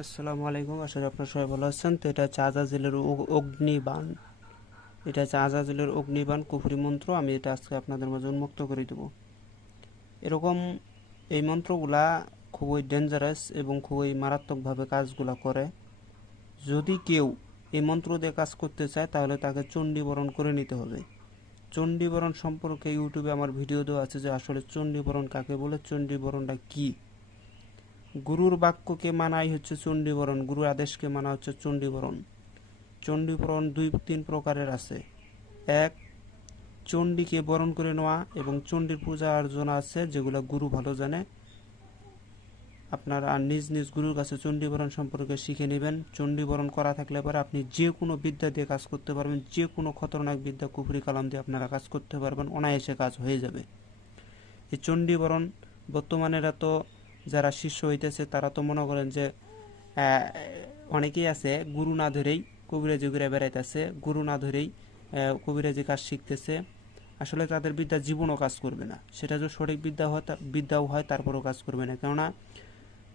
আসসালামু আলাইকুম, আশা করি আপনারা সবাই ভালো আছেন। তো এটা হচ্ছে আজাজিলের অগ্নিবাণ। এটা হচ্ছে আজাজিলের অগ্নিবাণ কুফরি মন্ত্র। আমি এটা আজকে আপনাদের মাঝে উন্মুক্ত করে দেব। এরকম এই মন্ত্রগুলা খুবই ডেঞ্জারাস এবং খুবই মারাত্মকভাবে কাজগুলা করে। যদি কেউ এই মন্ত্র দিয়ে কাজ করতে চায় তাহলে তাকে চণ্ডীবরণ করে নিতে হবে। চণ্ডীবরণ সম্পর্কে ইউটিউবে আমার ভিডিও দেওয়া আছে যে আসলে চণ্ডীবরণ কাকে বলে, চণ্ডীবরণটা কি। গুরুর বাক্যকে মানাই হচ্ছে চণ্ডীবরণ, গুরুর আদেশকে মানা হচ্ছে চণ্ডীবরণ। চণ্ডীবরণ দুই তিন প্রকারের আছে। এক, চণ্ডীকে বরণ করে নেওয়া, এবং চণ্ডীর পূজা অর্চনা আছে যেগুলো গুরু ভালো জানে। আপনারা নিজ নিজ গুরুর কাছে চণ্ডীবরণ সম্পর্কে শিখে নেবেন। চণ্ডীবরণ করা থাকলে পরে আপনি যে কোনো বিদ্যা দিয়ে কাজ করতে পারবেন, যে কোনো খতরনাক বিদ্যা কুফরি কালাম দিয়ে আপনারা কাজ করতে পারবেন, অনায়াসে কাজ হয়ে যাবে। এই চণ্ডীবরণ বর্তমানেরা তো যারা শিষ্য হইতেছে তারা তো মনে করেন যে অনেকেই আছে গুরু না ধরেই কবিরাজি ঘুরে বেড়াইতেছে, গুরু না ধরেই কবিরাজি কাজ শিখতেছে। আসলে তাদের বিদ্যা জীবনও কাজ করবে না। সেটা যদি সঠিক বিদ্যাও হয় তারপরেও কাজ করবে না। কেননা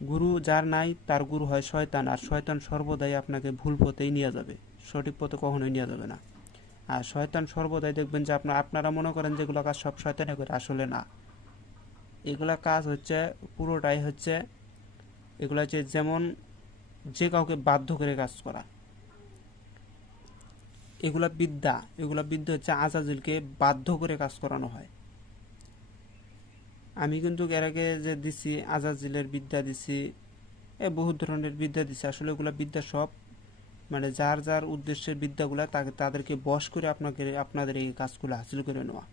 গুরু যার নাই তার গুরু হয় শয়তান, আর শয়তান সর্বদাই আপনাকে ভুল পথেই নিয়ে যাবে, সঠিক পথে কখনোই নিয়ে যাবে না। আর শয়তান সর্বদাই দেখবেন যে আপনারা মনে করেন যেগুলো কাজ সব শয়তানে করে, আসলে না। এগুলা কাজ হচ্ছে পুরোটাই হচ্ছে, এগুলো হচ্ছে যেমন যে কাউকে বাধ্য করে কাজ করা। এগুলা বিদ্যা হচ্ছে আজাজিলকে বাধ্য করে কাজ করানো হয়। আমি কিন্তু এর আগে যে দিছি আজাজিলের বিদ্যা দিছি, বহু ধরনের বিদ্যা দিছি। আসলে এগুলা বিদ্যা সব মানে যার যার উদ্দেশ্যের বিদ্যাগুলা তাদেরকে বশ করে আপনাদের এই কাজগুলো হাসিল করে নেওয়া।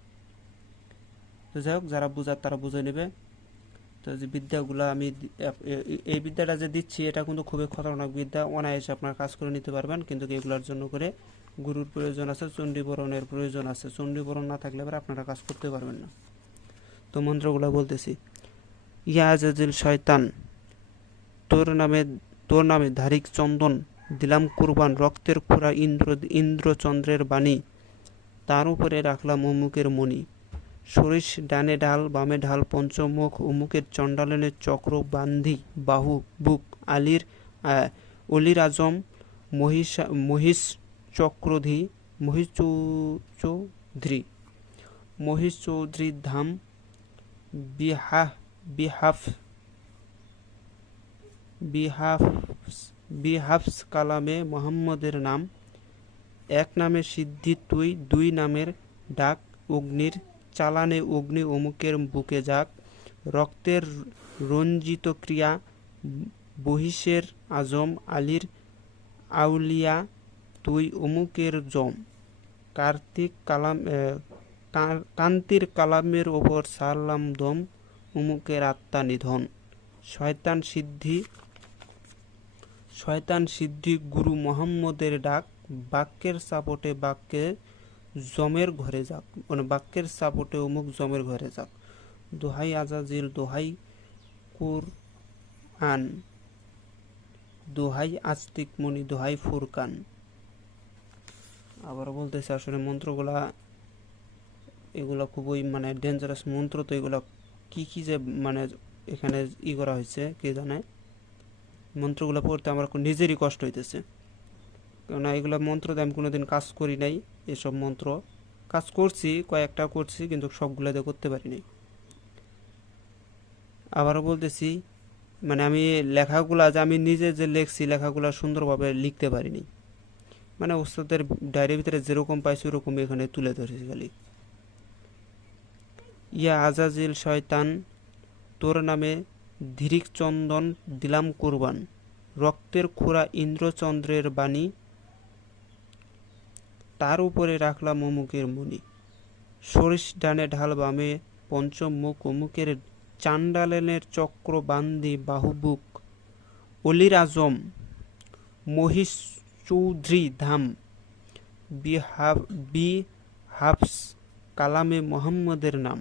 তো যাই হোক, যারা বুঝার তারা বুঝে নেবে। তো যে বিদ্যাগুলো আমি এই বিদ্যাটা যে দিচ্ছি এটা কিন্তু খুবই খতরনাক বিদ্যা, অনায়াসে আপনারা কাজ করে নিতে পারবেন। কিন্তু এগুলোর জন্য করে গুরুর প্রয়োজন আছে, চণ্ডীবরণের প্রয়োজন আছে। চণ্ডীবরণ না থাকলে এবার আপনারা কাজ করতে পারবেন না। তো মন্ত্রগুলো বলতেছি। ইয়া আজাজিল শয়তান, তোর নামে তোর নামে ধারিক চন্দন দিলাম কুরবান, রক্তের খোরা ইন্দ্রচন্দ্রের বাণী, তার উপরে রাখলাম অমুকের মণি। সরিষ ডানে ঢাল বামে ঢাল পঞ্চমুখ, অমুকের চণ্ডালনের চক্র বান্ধি বাহু বুক, অলির আজম মহিষ চক্রধি চৌধুরী মহিষ চৌধুরীর ধাম, বিহাফ বিহাফ বিহাফ বিহাফস কালামে মোহাম্মদের নাম, এক নামে সিদ্ধি তুই, দুই নামের ডাক অগ্নির চালানে অগ্নি অমুকের বুকে যাক, রক্তের রঞ্জিত ক্রিয়া বহিষের আজম, আলীর আউলিয়া তুই অমুকের জম, কার্তিক কালাম কান্তির কালামের ওপর সারলাম দম, অমুকের আত্মা নিধন। শয়তান সিদ্ধি শয়তান সিদ্ধি গুরু মোহাম্মদের ডাক, বাক্যের সাপোর্টে জমের ঘরে যাক, মানে বাক্যের সাপোর্টে অমুক জমের ঘরে যাক। দোহাই আজাজিল, দোহাই কুরআন, দোহাই আস্তিক মণি, দোহাই ফুরকান। আবার বলতেছে আসলে মন্ত্রগুলা এগুলো খুবই মানে ডেঞ্জারাস মন্ত্র। তো এগুলো কি কি যে মানে এখানে করা হয়েছে কে জানে। মন্ত্রগুলো পড়তে আমার নিজেরই কষ্ট হইতেছে, কেননা এগুলো মন্ত্র দিয়ে আমি কোনোদিন কাজ করি নাই। এসব মন্ত্র কাজ করছি, কয়েকটা করছি, কিন্তু সবগুলো দিয়ে করতে পারিনি। আবারও বলতেছি, মানে আমি লেখাগুলা যে আমি নিজে যে লেখছি লেখাগুলা সুন্দরভাবে লিখতে পারিনি। মানে ওস্তাদের ডায়েরির ভিতরে যেরকম পাইছি ওরকম এখানে তুলে ধরেছি খালি। ইয়া আজাজিল শয়তান, তোর নামে ধিরিক চন্দন দিলাম কুরবান, রক্তের খোরা ইন্দ্রচন্দ্রের বাণী, তার উপরে রাখলাম অমুকের মণি। সরিষ ডানে ঢাল বামে পঞ্চম মুখ, অমুকের চাণ্ডালেনের চক্র বান্ধি বাহুবুক, অলির আজম মহিষ চৌধুরী ধাম, বিহাফস কালামে মোহাম্মদের নাম,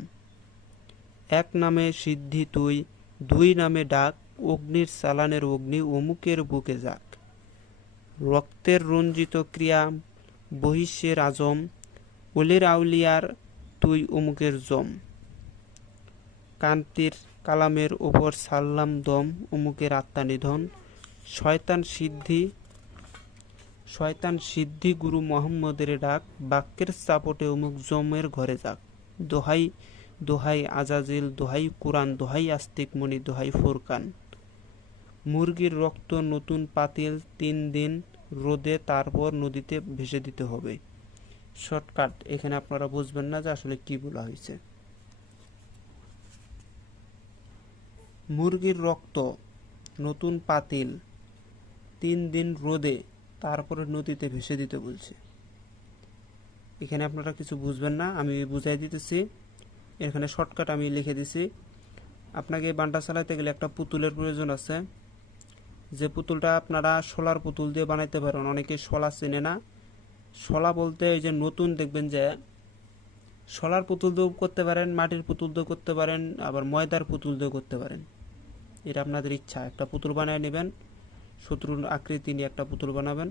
এক নামে সিদ্ধি তুই, দুই নামে ডাক অগ্নির চালানের অগ্নি অমুকের বুকে যাক, রক্তের রঞ্জিত ক্রিয়া বহিষ্যের আজম, অলির আউলিয়ার তুই অমুকের জম, কান্তির কালামের ওপর সারলাম দম, অমুকের আত্মা নিধন। শয়তান সিদ্ধি শয়তান সিদ্ধি গুরু মোহাম্মদের ডাক, বাক্যের চাপটে অমুক জমের ঘরে যাক। দোহাই দোহাই আজাজিল, দোহাই কোরআন, দোহাই আস্তিক মণি, দোহাই ফুরকান। মুরগির রক্ত নতুন পাতিল, 3 দিন রোদে তারপর নদীতে ভেসে দিতে হবে। শর্টকাট, এখানে আপনারা বুঝবেন না যে আসলে কি বলা হয়েছে। মুরগির রক্ত নতুন পাতিল, 3 দিন রোদে তারপরে নদীতে ভেসে দিতে বলছে। এখানে আপনারা কিছু বুঝবেন না, আমি বুঝাই দিতেছি। এখানে শর্টকাট আমি লিখে দিছি। আপনাকে এই বানটা চালাতে গেলে একটা পুতুলের প্রয়োজন আছে, যে পুতুলটা আপনারা শোলার পুতুল দিয়ে বানাইতে পারেন। অনেকে শোলা চেনে না। শোলা বলতে এই যে নতুন দেখবেন যে শোলার পুতুল দিয়েও করতে পারেন, মাটির পুতুল দিয়েও করতে পারেন, আবার ময়দার পুতুল দিয়েও করতে পারেন। এটা আপনাদের ইচ্ছা। একটা পুতুল বানিয়ে নেবেন, শত্রুর আকৃতি নিয়ে একটা পুতুল বানাবেন।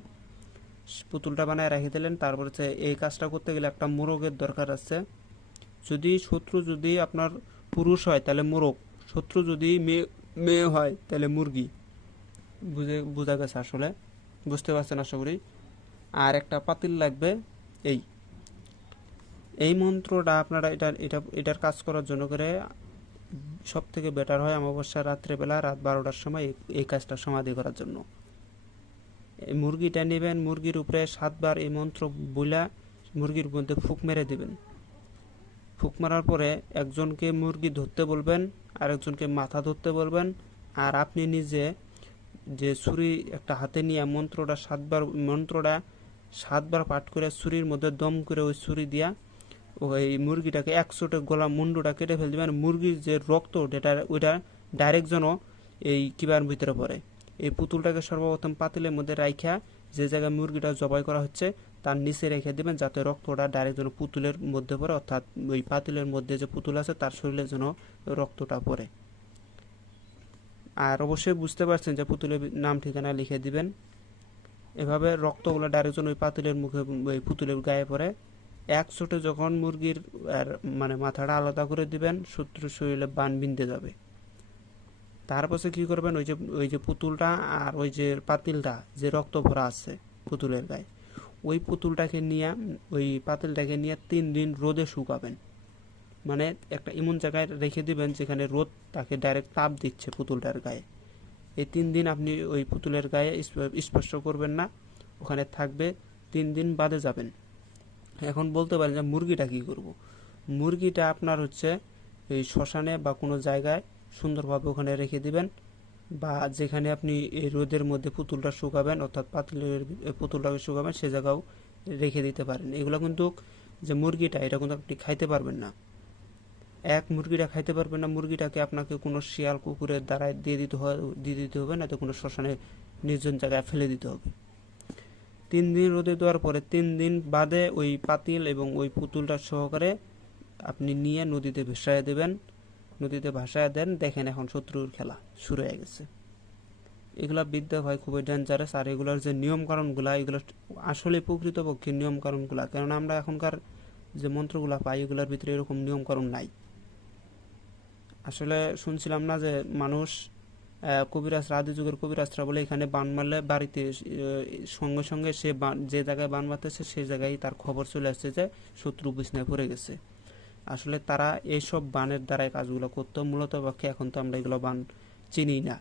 পুতুলটা বানায় রেখে দিলেন। তারপর হচ্ছে এই কাজটা করতে গেলে একটা মোরগের দরকার আছে। যদি শত্রু যদি আপনার পুরুষ হয় তাহলে মোরগ, শত্রু যদি মেয়ে হয় তাহলে মুরগি। বোঝা গেছে? আসলে বুঝতে পারছেন আশা করি। আর একটা পাতিল লাগবে। এই এই মন্ত্রটা আপনারা এটার কাজ করার জন্য করে সব থেকে বেটার হয় অমাবস্যা রাত্রেবেলা রাত 12টার সময় এই কাজটা সমাধি করার জন্য। এই মুরগিটা নেবেন, মুরগির উপরে 7 বার এই মন্ত্র বইলা মুরগির মধ্যে ফুক মেরে দিবেন। ফুক মারার পরে একজনকে মুরগি ধরতে বলবেন, আর একজনকে মাথা ধরতে বলবেন, আর আপনি নিজে যে ছুরি একটা হাতে নিয়ে মন্ত্রটা 7 বার পাঠ করে ছুরির মধ্যে দম করে ওই ছুরি দিয়া ওই মুরগিটাকে 100টা গলা মুন্ডুটা কেটে ফেল দিবেন। মুরগির যে রক্ত ওইটা ডাইরেক্ট যেন এই কিবার ভিতরে পড়ে। এই পুতুলটাকে সর্বপ্রথম পাতিলের মধ্যে রাইখা যে জায়গায় মুরগিটা জবাই করা হচ্ছে তার নিচে রেখে দেবেন, যাতে রক্তটা ডাইরেক্ট যেন পুতুলের মধ্যে পড়ে, অর্থাৎ ওই পাতিলের মধ্যে যে পুতুল আছে তার শরীরে যেন রক্তটা পড়ে। আর অবশ্যই বুঝতে পারছেন যে পুতুলের নাম ঠিকানা লিখে দিবেন। এভাবে রক্তগুলো ডাইরেক্ট যেন ওই পাতিলের মুখে ওই পুতুলের গায়ে পড়ে। 100টে যখন মুরগির আর মানে মাথাটা আলাদা করে দিবেন, শত্রুর শরীরে বান বিঁধে যাবে। তারপরে কি করবেন, ওই যে পুতুলটা আর ওই যে পাতিলটা যে রক্ত ভরা আছে পুতুলের গায়ে, ওই পুতুলটাকে নিয়ে ওই পাতিলটাকে নিয়ে 3 দিন রোদে শুকাবেন। মানে একটা এমন জায়গায় রেখে দিবেন যেখানে রোদ তাকে ডাইরেক্ট তাপ দিচ্ছে পুতুলটার গায়ে। এই 3 দিন আপনি ওই পুতুলের গায়ে স্পর্শ করবেন না, ওখানে থাকবে। 3 দিন বাদে যাবেন। এখন বলতে পারেন যে মুরগিটা কি করব। মুরগিটা আপনার হচ্ছে এই শ্মশানে বা কোনো জায়গায় সুন্দরভাবে ওখানে রেখে দিবেন, বা যেখানে আপনি এই রোদের মধ্যে পুতুলটা শুকাবেন, অর্থাৎ পাতিলের পুতুলটাকে শুকাবেন, সে জায়গাও রেখে দিতে পারেন। এগুলো কিন্তু যে মুরগিটা এটা কিন্তু আপনি খাইতে পারবেন না। মুরগিটা খাইতে পারবেন না, মুরগিটাকে আপনাকে কোনো শিয়াল কুকুরের দ্বারায় দিয়ে দিতে হবে, না তো কোনো শ্মশানে নির্জন জায়গায় ফেলে দিতে হবে। 3 দিন রোদে দেওয়ার পরে 3 দিন বাদে ওই পাতিল এবং ওই পুতুলটা সহকারে আপনি নিয়ে নদীতে ভেসায় দেবেন। নদীতে ভাসায় দেন, দেখেন এখন শত্রুর খেলা শুরু হয়ে গেছে। এগুলা বিদ্যা হয় খুবই ডেঞ্জারাস। আর এগুলোর যে নিয়মকানুনগুলা, এগুলো আসলে প্রকৃতপক্ষে নিয়মকানুনগুলা, কেননা আমরা এখনকার যে মন্ত্রগুলা পাই এগুলোর ভিতরে এরকম নিয়মকানুন নাই। আসলে শুনছিলাম না যে মানুষ কবিরাজরা, আদি যুগের কবিরাজরা বলে এখানে বান মারলে বাড়িতে সঙ্গে সঙ্গে সে যে জায়গায় বান মারতেছে সেই জায়গায় তার খবর চলে আসছে যে শত্রু বিছনায় পড়ে গেছে। আসলে তারা এইসব বানের দ্বারাই কাজগুলো করতো মূলত পক্ষে। এখন তো আমরা এগুলো বান চিনি না,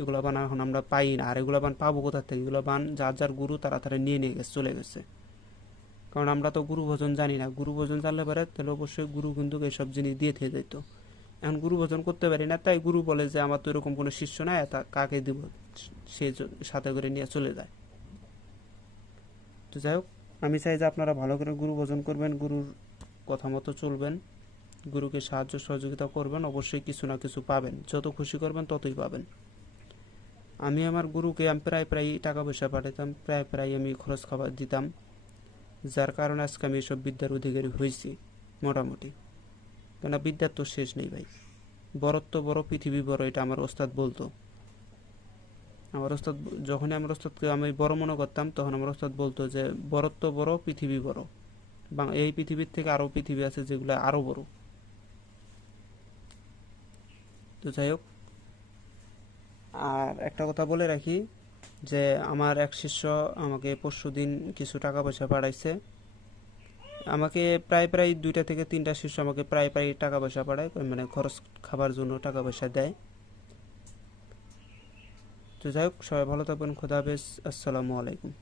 এগুলো বান এখন আমরা পাই না। আর এগুলো বান পাবো কোথা থেকে? এগুলো বান যার যার গুরু তারা নিয়ে গেছে, চলে গেছে। কারণ আমরা তো গুরু ভজন জানি না। গুরু ভজন জানলে পারে তাহলে অবশ্যই গুরু কিন্তু এইসব জিনিস দিয়ে থেকে যেত। এখন গুরু ভজন করতে পারি না, তাই গুরু বলে যে আমার তো এরকম কোনো শিষ্য নাই, তা কাকে দিব, সে সাথে করে নিয়ে চলে যায়। তো যাই হোক, আমি চাই যে আপনারা ভালো করে গুরু ভজন করবেন, গুরুর কথা মতো চলবেন, গুরুকে সাহায্য সহযোগিতা করবেন। অবশ্যই কিছু না কিছু পাবেন, যত খুশি করবেন ততই পাবেন। আমি আমার গুরুকে আমি প্রায় টাকা পয়সা পাঠাতাম, প্রায় আমি খরচ খাবার দিতাম, যার কারণে আজকে আমি এসব বিদ্যার অধিকারী হয়েছি মোটামুটি। কেন বিদ্যার তো শেষ নেই ভাই। বড়ত্ব বড়, পৃথিবী বড়, এটা আমার ওস্তাদ বলতো। আমার ওস্তাদ যখনই আমার ওস্তাদকে আমি বড় মনে করতাম, তখন আমার ওস্তাদ বলতো যে বড়ত্ব বড়, পৃথিবী বড়, এই পৃথিবীর থেকে আরও পৃথিবী আছে যেগুলো আরও বড়। তো যাই হোক, আর একটা কথা বলে রাখি যে আমার এক শিষ্য আমাকে পরশুদিন কিছু টাকা পয়সা পাঠাইছে। আমাকে প্রায় প্রায় 2টা থেকে 3টা শিষ্য আমাকে প্রায় প্রায় টাকা পয়সা পাঠায়, মানে খরচ খাবার জন্য টাকা পয়সা দেয়। তো যাই হোক, সবাই ভালো থাকবেন। খোদা হাফেজ। আসসালামু আলাইকুম।